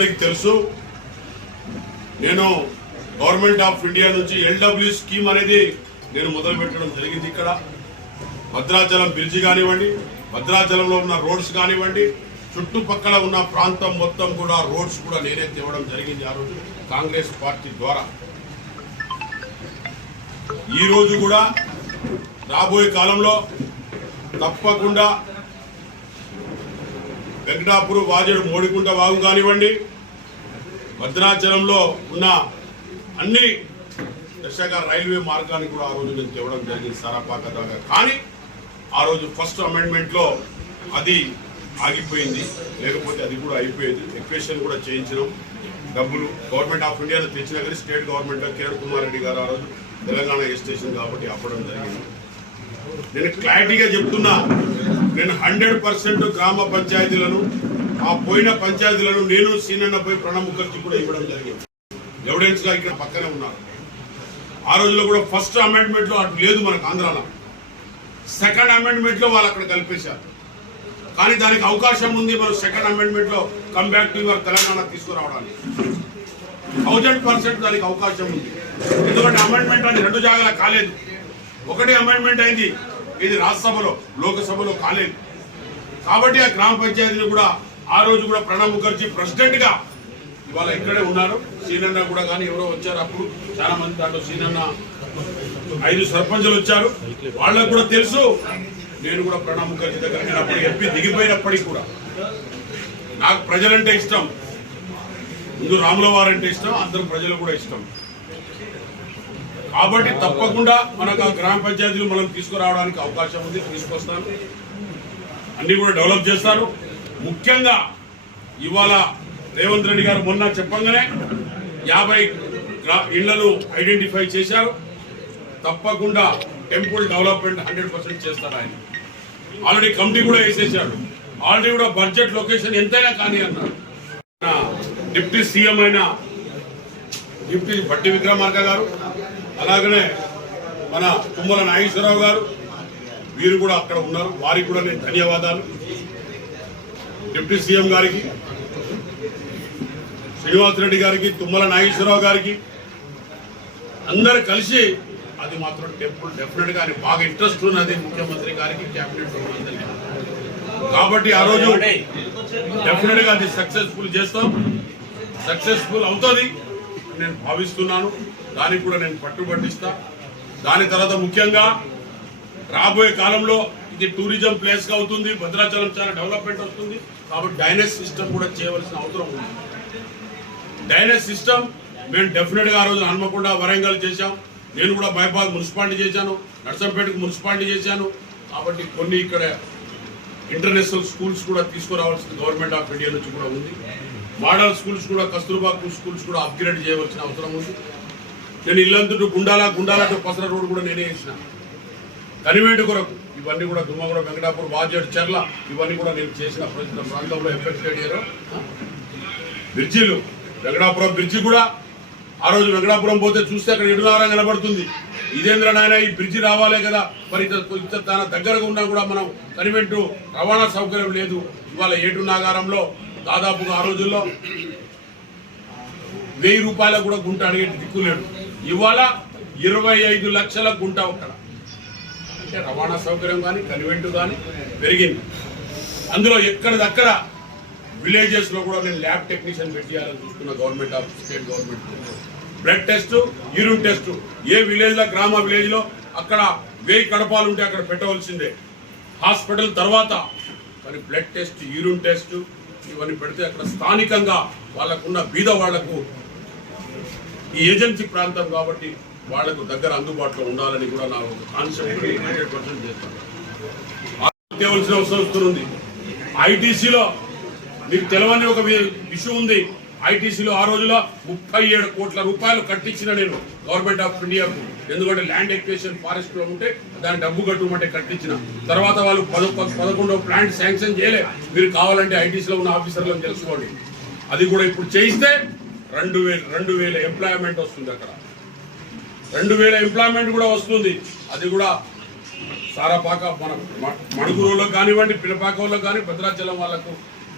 అందరికీ తెలుసు. నేను గవర్నమెంట్ ఆఫ్ ఇండియా నుంచి ఎల్డబ్ల్యూ స్కీమ్ అనేది నేను మొదలు పెట్టడం జరిగింది ఇక్కడ. భద్రాచలం బ్రిడ్జి కానివ్వండి భద్రాచలంలో ఉన్న రోడ్స్ కానివ్వండి చుట్టుపక్కల ఉన్న ప్రాంతం మొత్తం కూడా రోడ్స్ కూడా నేనే తేవడం జరిగింది ఆ రోజు కాంగ్రెస్ పార్టీ ద్వారా. ఈ రోజు కూడా రాబోయే కాలంలో తప్పకుండా వెంకటాపురం వాజేడు మోడికుంట వాగు కానివ్వండి భద్రాచలంలో ఉన్న అన్ని దశగా రైల్వే మార్గాన్ని కూడా ఆ రోజు నేను తేవడం జరిగింది సారాపాక దాకా. కానీ ఆ రోజు ఫస్ట్ అమెండ్మెంట్లో అది ఆగిపోయింది. లేకపోతే అది కూడా అయిపోయేది. ఎక్వేషన్ కూడా చేయించడం డబ్బులు గవర్నమెంట్ ఆఫ్ ఇండియాలో తెచ్చినా కానీ స్టేట్ గవర్నమెంట్లో కిరణ్ కుమార్ రెడ్డి గారు ఆ రోజు తెలంగాణ స్టేషన్ కాబట్టి అప్పడం జరిగింది. నేను క్లారిటీగా చెప్తున్నా నేను హండ్రెడ్ పర్సెంట్ గ్రామ పంచాయతీలను ఆ పోయిన పంచాయతీలను నేను సీనన్న పోయి ప్రణబ్ ముఖర్జీ కూడా ఇవ్వడం జరిగింది. ఎవిడెన్స్గా ఇక్కడ పక్కనే ఉన్నారు. ఆ రోజులో కూడా ఫస్ట్ అమెండ్మెంట్లో అటు లేదు మనకు ఆంధ్రాలో. సెకండ్ అమెండ్మెంట్లో వాళ్ళు అక్కడ కల్పేశారు. కానీ దానికి అవకాశం ఉంది మనం సెకండ్ అమెండ్మెంట్లో కంబ్యాక్ టు యువర్ తెలంగాణ తీసుకురావడానికి. థౌజండ్ పర్సెంట్ దానికి అవకాశం ఉంది. ఎందుకంటే అమెండ్మెంట్ అని రెండు జాగాల కాలేదు. ఒకటి అమెండ్మెంట్ అయింది. ఇది రాజ్యసభలో లోకసభలో కాలేదు. కాబట్టి ఆ గ్రామ పంచాయతీలు కూడా ఆ రోజు కూడా ప్రణబ్ ముఖర్జీ ప్రెసిడెంట్గా ఇవాళ ఇక్కడే ఉన్నారు. సీనన్న కూడా కానీ ఎవరో వచ్చారు అప్పుడు చాలా మంది దాంట్లో సీనన్న ఐదు సర్పంచులు వచ్చారు. వాళ్ళకు కూడా తెలుసు. నేను కూడా ప్రణబ్ ముఖర్జీ దగ్గర నేను అప్పుడు ఎంపీ దిగిపోయినప్పటికీ కూడా. నాకు ప్రజలంటే ఇష్టం. ముందు రాముల వారంటే ఇష్టం అందరూ ప్రజలు కూడా ఇష్టం. కాబట్టి తప్పకుండా మనకు ఆ గ్రామ పంచాయతీలు మనం తీసుకురావడానికి అవకాశం ఉంది తీసుకొస్తాను. అన్ని కూడా డెవలప్ చేస్తారు. ముఖ్యంగా ఇవాళ రేవంత్ రెడ్డి గారు మొన్న చెప్పంగానే యాభై ఇళ్ళను ఐడెంటిఫై చేశారు. తప్పకుండా టెంపుల్ డెవలప్మెంట్ హండ్రెడ్ పర్సెంట్ చేస్తారు ఆయన. ఆల్రెడీ కమిటీ కూడా వేసేసాడు ఆల్రెడీ కూడా బడ్జెట్ లొకేషన్ ఎంతైనా కానీ అన్నారు. మన డిప్యూటీ సీఎం అయిన డిప్యూటీ భట్టి విక్రమార్క గారు అలాగనే మన తుమ్మల నాగేశ్వరరావు గారు వీరు కూడా అక్కడ ఉన్నారు. వారికి కూడా నేను ధన్యవాదాలు. డిప్యూటీ సీఎం గారికి శ్రీనివాసరెడ్డి గారికి తుమ్మల నాగేశ్వరరావు గారికి అందరు కలిసి అది మాత్రం టెంపుల్ డెఫినెట్గా బాగా ఇంట్రెస్ట్ ఉన్నది ముఖ్యమంత్రి గారికి క్యాబినెట్ కాబట్టి ఆ రోజు డెఫినెట్గా అది సక్సెస్ఫుల్ చేస్తాం. సక్సెస్ఫుల్ అవుతుంది నేను భావిస్తున్నాను. దానికి కూడా నేను పట్టుబట్టిస్తా దాని తర్వాత ముఖ్యంగా రాబోయే కాలంలో ఇది టూరిజం ప్లేస్గా అవుతుంది. భద్రాచలం చాలా డెవలప్మెంట్ వస్తుంది. కాబట్టి డైనస్ సిస్టమ్ కూడా చేయవలసిన అవసరం ఉంది. డైనస్ సిస్టమ్ మేము డెఫినెట్గా ఆ రోజు హన్మకొండ వరంగల్ చేశాం. నేను కూడా బైపాల్ మున్సిపాలిటీ చేశాను. నర్సంపేటకు మున్సిపాలిటీ చేశాను. కాబట్టి కొన్ని ఇక్కడ ఇంటర్నేషనల్ స్కూల్స్ కూడా తీసుకురావాల్సిన గవర్నమెంట్ ఆఫ్ ఇండియా నుంచి కూడా ఉంది. మోడల్ స్కూల్స్ కూడా కస్తూర్బా స్కూల్స్ కూడా అప్గ్రేడ్ చేయవలసిన అవసరం ఉంది. నేను ఇల్లంతటి గుండాల గుండాల పసర రోడ్ కూడా నేనే వేసిన. కనివేంటి కొరకు ఇవన్నీ కూడా దుమ్మగూడ వెంకటాపూర్ వాజేడు చెర్ల ఇవన్నీ కూడా నేను చేసిన ప్రస్తుత ప్రాంతంలో ఎఫెక్ట్ ఏరియాలో బ్రిడ్జిలు వెంకటాపురం బ్రిడ్జి కూడా ఆ రోజు వెంకటాపురం పోతే చూస్తే అక్కడ ఇడులారా కనబడుతుంది ఇదేంద్ర నాయన ఈ బ్రిడ్జి రావాలే కదా. మరి ఇంత తన దగ్గరగా ఉన్నా కూడా మనం కనిపెట్టు రవాణా సౌకర్యం లేదు. ఇవాళ ఏటు నాగారంలో దాదాపుగా ఆ రోజుల్లో వెయ్యి రూపాయలకు కూడా గుంట అడిగే దిక్కులేడు ఇవాళ ఇరవై ఐదు లక్షల గుంట అక్కడ. అంటే రవాణా సౌకర్యం కానీ కనివెంటు కానీ పెరిగింది. అందులో ఎక్కడిదక్కడ విలేజెస్లో కూడా నేను ల్యాబ్ టెక్నీషియన్ పెట్టియాలని చూస్తున్న government of state government blood test urine test ఏ విలేజ్లో గ్రామ విలేజ్లో అక్కడ వెయ్యి కడపాలు ఉంటే అక్కడ పెట్టవలసిందే. హాస్పిటల్ తర్వాత కానీ బ్లడ్ టెస్ట్ యూరిన్ టెస్ట్ ఇవన్నీ పెడితే అక్కడ స్థానికంగా వాళ్ళకున్న బీద వాళ్ళకు ఈ ఏజెన్సీ ప్రాంతం కాబట్టి వాళ్ళకు దగ్గర అందుబాటులో ఉండాలని కూడా నా ఒక కాన్సెప్ట్ హండ్రెడ్ పర్సెంట్ చేస్తాను. తేవలసిన అవసరం వస్తుంది. ఐటీసీలో మీకు తెలవని ఒక ఇష్యూ ఉంది. ఐటీసీలో ఆ రోజులో ముప్పై ఏడు కోట్ల రూపాయలు కట్టించిన నేను గవర్నమెంట్ ఆఫ్ ఇండియాకు ఎందుకంటే ల్యాండ్ ఎక్వేషన్ ఫారెస్ట్లో ఉంటే దాని డబ్బు కట్టుమంటే కట్టించిన. తర్వాత వాళ్ళు పద పదకొండవ ప్లాంట్ శాంక్షన్ చేయలే. మీరు కావాలంటే ఐటీసీలో ఉన్న ఆఫీసర్లను తెలుసుకోండి. అది కూడా ఇప్పుడు చేయిస్తే రెండు వేలు రెండు వేల ఎంప్లాయ్మెంట్ వస్తుంది అక్కడ. రెండు వేల ఎంప్లాయ్మెంట్ కూడా వస్తుంది. అది కూడా సారాపాక మన మ- కానివ్వండి పినపాక వాళ్ళకు కానీ భద్రాచలం వాళ్ళకు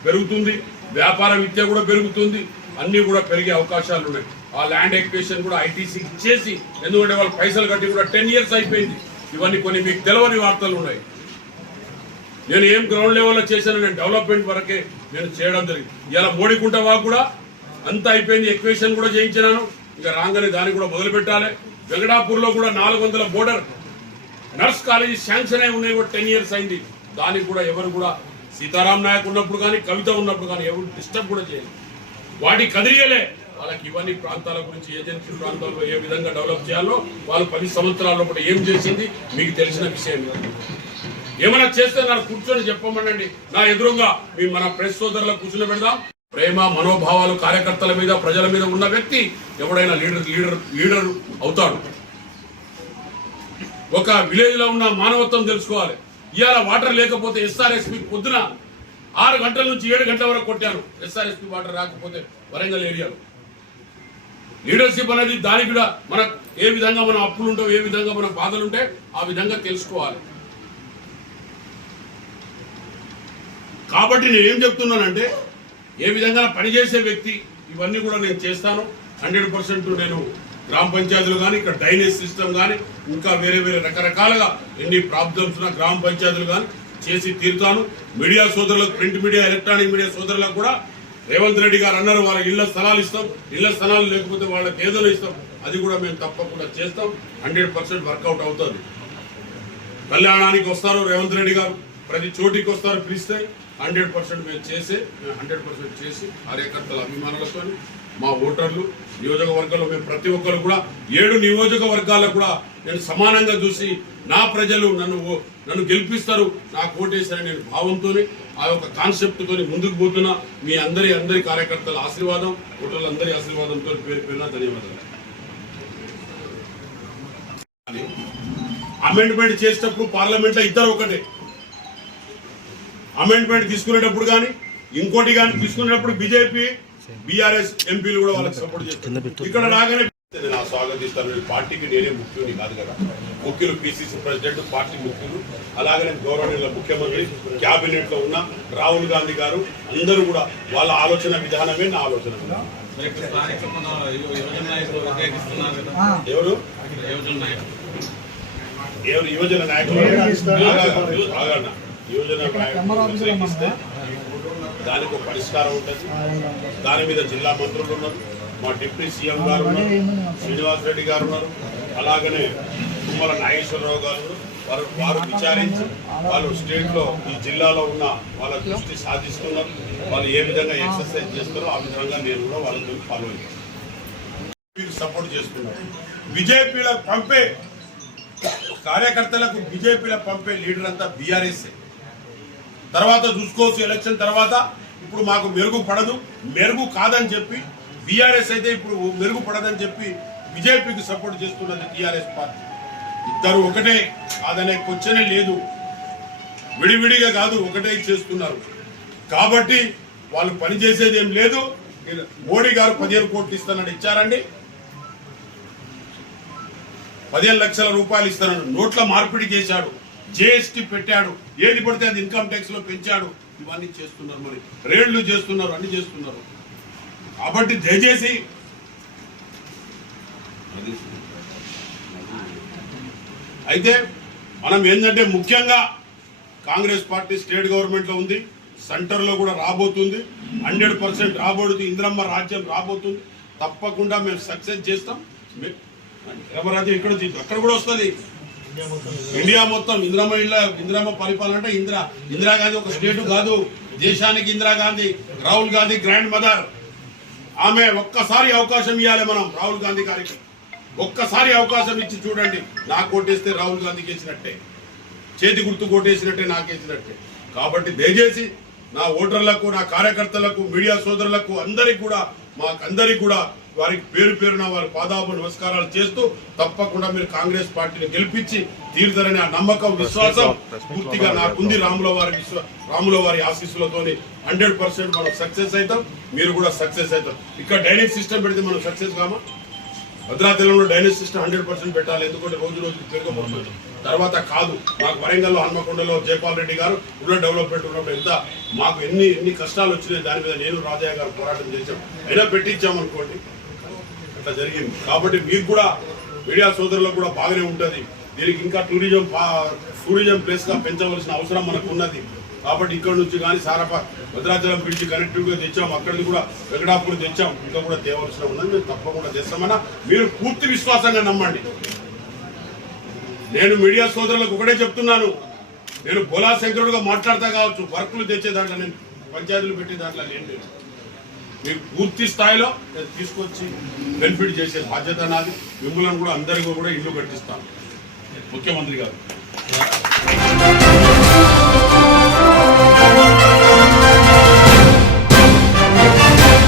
పెరుగుతుంది. వ్యాపార విద్య కూడా పెరుగుతుంది. అన్నీ కూడా పెరిగే అవకాశాలు ఉన్నాయి. ఆ ల్యాండ్ ఎక్వేషన్ కూడా ఐటీసీకి ఇచ్చేసి ఎందుకంటే వాళ్ళు పైసలు కట్టి కూడా టెన్ ఇయర్స్ అయిపోయింది. ఇవన్నీ కొన్ని మీకు తెలవని వార్తలు ఉన్నాయి. నేను ఏం గ్రౌండ్ లెవెల్లో చేశాను నేను డెవలప్మెంట్ వరకే నేను చేయడం జరిగింది. ఇలా మోడీకుంటా వాకు కూడా అంత అయిపోయింది. ఎక్వేషన్ కూడా చేయించినాను. ఇక రాగానే దాన్ని కూడా మొదలు పెట్టాలి వెంకటాపూర్లో కూడా నాలుగు వందల బోర్డర్ నర్స్ కాలేజీ శాంక్షన్ అయి ఉన్నాయి కూడా టెన్ ఇయర్స్ అయింది. దానికి కూడా ఎవరు కూడా సీతారాం నాయక్ ఉన్నప్పుడు కానీ కవిత ఉన్నప్పుడు కానీ ఎవరు డిస్టర్బ్ కూడా చేయలేదు. వాటి కదిరియలే వాళ్ళకి ఇవన్నీ ప్రాంతాల గురించి ఏజెన్సీ ప్రాంతాల్లో ఏ విధంగా డెవలప్ చేయాలో వాళ్ళు పది సంవత్సరాల లోపల ఏం చేసింది మీకు తెలిసిన విషయం ఏమైనా చేస్తే నాకు కూర్చొని చెప్పమనండి నా ఎదురుగా మీ మన ప్రెస్ సోదరులకు కూర్చుని పెడదాం. ప్రేమ మనోభావాలు కార్యకర్తల మీద ప్రజల మీద ఉన్న వ్యక్తి ఎవడైనా లీడర్ లీడర్ లీడర్ అవుతాడు. ఒక విలేజ్లో ఉన్న మానవత్వం తెలుసుకోవాలి. ఇవాళ వాటర్ లేకపోతే ఎస్ఆర్ఎస్పి పొద్దున ఆరు గంటల నుంచి ఏడు గంటల వరకు కొట్టాను ఎస్ఆర్ఎస్పి వాటర్ రాకపోతే వరంగల్ ఏరియాలో. లీడర్షిప్ అనేది దానికి కూడా మన ఏ విధంగా మన అప్పులు ఉంటాం ఏ విధంగా మన బాధలు ఉంటే ఆ విధంగా తెలుసుకోవాలి. కాబట్టి నేను ఏం చెప్తున్నానంటే ఏ విధంగా పనిచేసే వ్యక్తి ఇవన్నీ కూడా నేను చేస్తాను. హండ్రెడ్ పర్సెంట్ నేను గ్రామ పంచాయతీలు కానీ ఇక్కడ డ్రైనేజ్ సిస్టమ్ కానీ ఇంకా వేరే వేరే రకరకాలుగా ఎన్ని ప్రాబ్లమ్స్ ఉన్న గ్రామ పంచాయతీలు కానీ చేసి తీరుతాను. మీడియా సోదరులకు ప్రింట్ మీడియా ఎలక్ట్రానిక్ మీడియా సోదరులకు కూడా రేవంత్ రెడ్డి గారు అన్నారు వాళ్ళ ఇళ్ళ స్థలాలు ఇస్తాం. ఇళ్ళ స్థలాలు లేకపోతే వాళ్ళకి పేదలు ఇస్తాం. అది కూడా మేము తప్పకుండా చేస్తాం. హండ్రెడ్ పర్సెంట్ వర్కౌట్ అవుతుంది. కళ్యాణానికి వస్తారు రేవంత్ రెడ్డి గారు. ప్రతి చోటికి వస్తారు పిలిస్తే హండ్రెడ్ పర్సెంట్ మేము చేసే మేము హండ్రెడ్ పర్సెంట్ చేసి కార్యకర్తల అభిమానులతో మా ఓటర్లు నియోజకవర్గంలో మేము ప్రతి ఒక్కరు కూడా ఏడు నియోజకవర్గాలకు కూడా నేను సమానంగా చూసి నా ప్రజలు నన్ను ఓ- నన్ను గెలిపిస్తారు నాకు ఓటేశారని నేను భావంతోనే ఆ యొక్క కాన్సెప్ట్తోని ముందుకు పోతున్నా. మీ అందరి అందరి కార్యకర్తల ఆశీర్వాదం ఓటర్ల అందరి ఆశీర్వాదంతో పేరు పేరున ధన్యవాదాలు. అమెండ్మెంట్ చేసేటప్పుడు పార్లమెంట్లో ఇద్దరు ఒకటే. అమెండ్మెంట్ తీసుకునేటప్పుడు కానీ ఇంకోటి కానీ తీసుకునేటప్పుడు బీజేపీ బీఆర్ఎస్ ఎంపీలు కూడా వాళ్ళకి సపోర్ట్ చేస్తారు. ఇక్కడ రాగానే నేను ఆ స్వాగతిస్తాను ఈ పార్టీకి నేనే ముఖ్యుని కాదు కదా. ముఖ్యులు పిసిసి ప్రెసిడెంట్ పార్టీ ముఖ్యులు అలాగనే గౌరవనీయుల ముఖ్యమంత్రి క్యాబినెట్లో ఉన్న రాహుల్ గాంధీ గారు అందరూ కూడా వాళ్ళ ఆలోచన విధానమే నా ఆలోచన. ఎవరు? ఎవరు? యువజన నాయకులు. నాయకులు వ్యతిరేకిస్తే దానికి ఒక పరిష్కారం ఉంటుంది. దాని మీద జిల్లా మంత్రులు ఉన్నారు. మా డిప్యూటీ సీఎం గారు ఉన్నారు. శ్రీనివాస్ రెడ్డి గారు ఉన్నారు. అలాగనే తుమ్మల నాగేశ్వరరావు గారు. వారు వారు విచారించి వాళ్ళు స్టేట్లో ఈ జిల్లాలో ఉన్న వాళ్ళ దృష్టి సాధిస్తున్నారు. వాళ్ళు ఏ విధంగా ఎక్సర్సైజ్ చేస్తారో ఆ విధంగా నేను కూడా వాళ్ళతో ఫాలో అయ్యాను. సపోర్ట్ చేస్తున్నారు. బీజేపీలో పంపే కార్యకర్తలకు బీజేపీలో పంపే లీడర్ అంతా బీఆర్ఎస్ తర్వాత చూసుకోవచ్చు ఎలక్షన్ తర్వాత. ఇప్పుడు మాకు మెరుగు పడదు. మెరుగు కాదని చెప్పి బీఆర్ఎస్ అయితే ఇప్పుడు మెరుగు పడదని చెప్పి బీజేపీకి సపోర్ట్ చేస్తున్నది టీఆర్ఎస్ పార్టీ. ఇద్దరు ఒకటే కాదనే క్వశ్చనే లేదు. విడివిడిగా కాదు ఒకటే చేస్తున్నారు. కాబట్టి వాళ్ళు పనిచేసేది ఏం లేదు మోడీ గారు పదిహేను కోట్లు ఇస్తానని ఇచ్చారండి. పదిహేను లక్షల రూపాయలు ఇస్తానని నోట్ల మార్పిడి చేశాడు. జిఎస్టీ పెట్టాడు. ఏది పడితే అది ఇన్కమ్ ట్యాక్స్లో పెంచాడు. ఇవన్నీ చేస్తున్నారు మరి. రేళ్ళు చేస్తున్నారు అన్ని చేస్తున్నారు. కాబట్టి దయచేసి అయితే మనం ఏంటంటే ముఖ్యంగా కాంగ్రెస్ పార్టీ స్టేట్ గవర్నమెంట్లో ఉంది. సెంటర్లో కూడా రాబోతుంది. హండ్రెడ్ పర్సెంట్ రాబోతుంది. ఇంద్రమ్మ రాజ్యం రాబోతుంది. తప్పకుండా మేము సక్సెస్ చేస్తాం. ఎవరాజ్యం ఇక్కడ అక్కడ కూడా వస్తుంది. ఇండియా మొత్తం ఇంద్రమ్మ ఇళ్ళ ఇంద్రమ్మ పరిపాలన అంటే ఇందిరా. ఇందిరాగాంధీ ఒక స్టేట్ కాదు. దేశానికి ఇందిరాగాంధీ రాహుల్ గాంధీ గ్రాండ్ మదర్. ఆమె ఒక్కసారి అవకాశం ఇవ్వాలి మనం రాహుల్ గాంధీ గారికి. ఒక్కసారి అవకాశం ఇచ్చి చూడండి. నాకు కొట్టేస్తే రాహుల్ గాంధీకి వేసినట్టే. చేతి గుర్తు కొట్టేసినట్టే నాకేసినట్టే కాబట్టి దయచేసి నా ఓటర్లకు నా కార్యకర్తలకు మీడియా సోదరులకు అందరికి కూడా మాకందరికి కూడా వారికి పేరు పేరున వారి పాదాపు నమస్కారాలు చేస్తూ తప్పకుండా మీరు కాంగ్రెస్ పార్టీని గెలిపించి తీరుతారని ఆ నమ్మకం విశ్వాసం పూర్తిగా నాకుంది. రాముల వారి రాముల వారి ఆశీస్సులతోని హండ్రెడ్ పర్సెంట్ మనం సక్సెస్ అవుతాం. మీరు కూడా సక్సెస్ అవుతాం ఇక్కడ డైనింగ్ సిస్టమ్ పెడితే మనం సక్సెస్ కామా? భద్రాచలంలో డైనింగ్ సిస్టమ్ హండ్రెడ్ పర్సెంట్ పెట్టాలి. ఎందుకంటే రోజు రోజు పెరగబోతుంది తర్వాత కాదు మాకు వరంగల్లో హన్మకొండలో జయపాల్ రెడ్డి గారు రూరల్ డెవలప్మెంట్ ఉన్నప్పుడు ఎంత మాకు ఎన్ని ఎన్ని కష్టాలు వచ్చినాయి దాని మీద నేను రాజయ్య గారు పోరాటం చేశాం. అయినా పెట్టించాం అట్లా జరిగింది. కాబట్టి మీకు కూడా మీడియా సోదరులకు కూడా బాగానే ఉంటుంది. దీనికి ఇంకా టూరిజం టూరిజం ప్లేస్గా పెంచవలసిన అవసరం మనకు ఉన్నది కాబట్టి ఇక్కడ నుంచి కానీ సారప భద్రాచలం బ్రిడ్జ్ కనెక్టివ్గా తెచ్చాం. అక్కడిది కూడా వెంకటాపూర్ తెచ్చాం. ఇంకా కూడా తేవలసిన ఉన్నది. మేము తప్పకుండా తెస్తామన్నా మీరు పూర్తి విశ్వాసంగా నమ్మండి. నేను మీడియా సోదరులకు ఒకటే చెప్తున్నాను. నేను బోలా శంకరుడుగా మాట్లాడతా కావచ్చు. వర్కులు తెచ్చే దాంట్లో నేను పంచాయతీలు పెట్టే దాంట్లో నేను మీకు పూర్తి స్థాయిలో తీసుకొచ్చి బెనిఫిట్ చేసే బాధ్యత నాది. మిమ్మల్ని కూడా అందరికీ కూడా ఇల్లు కట్టిస్తాను. ముఖ్యమంత్రి గారు.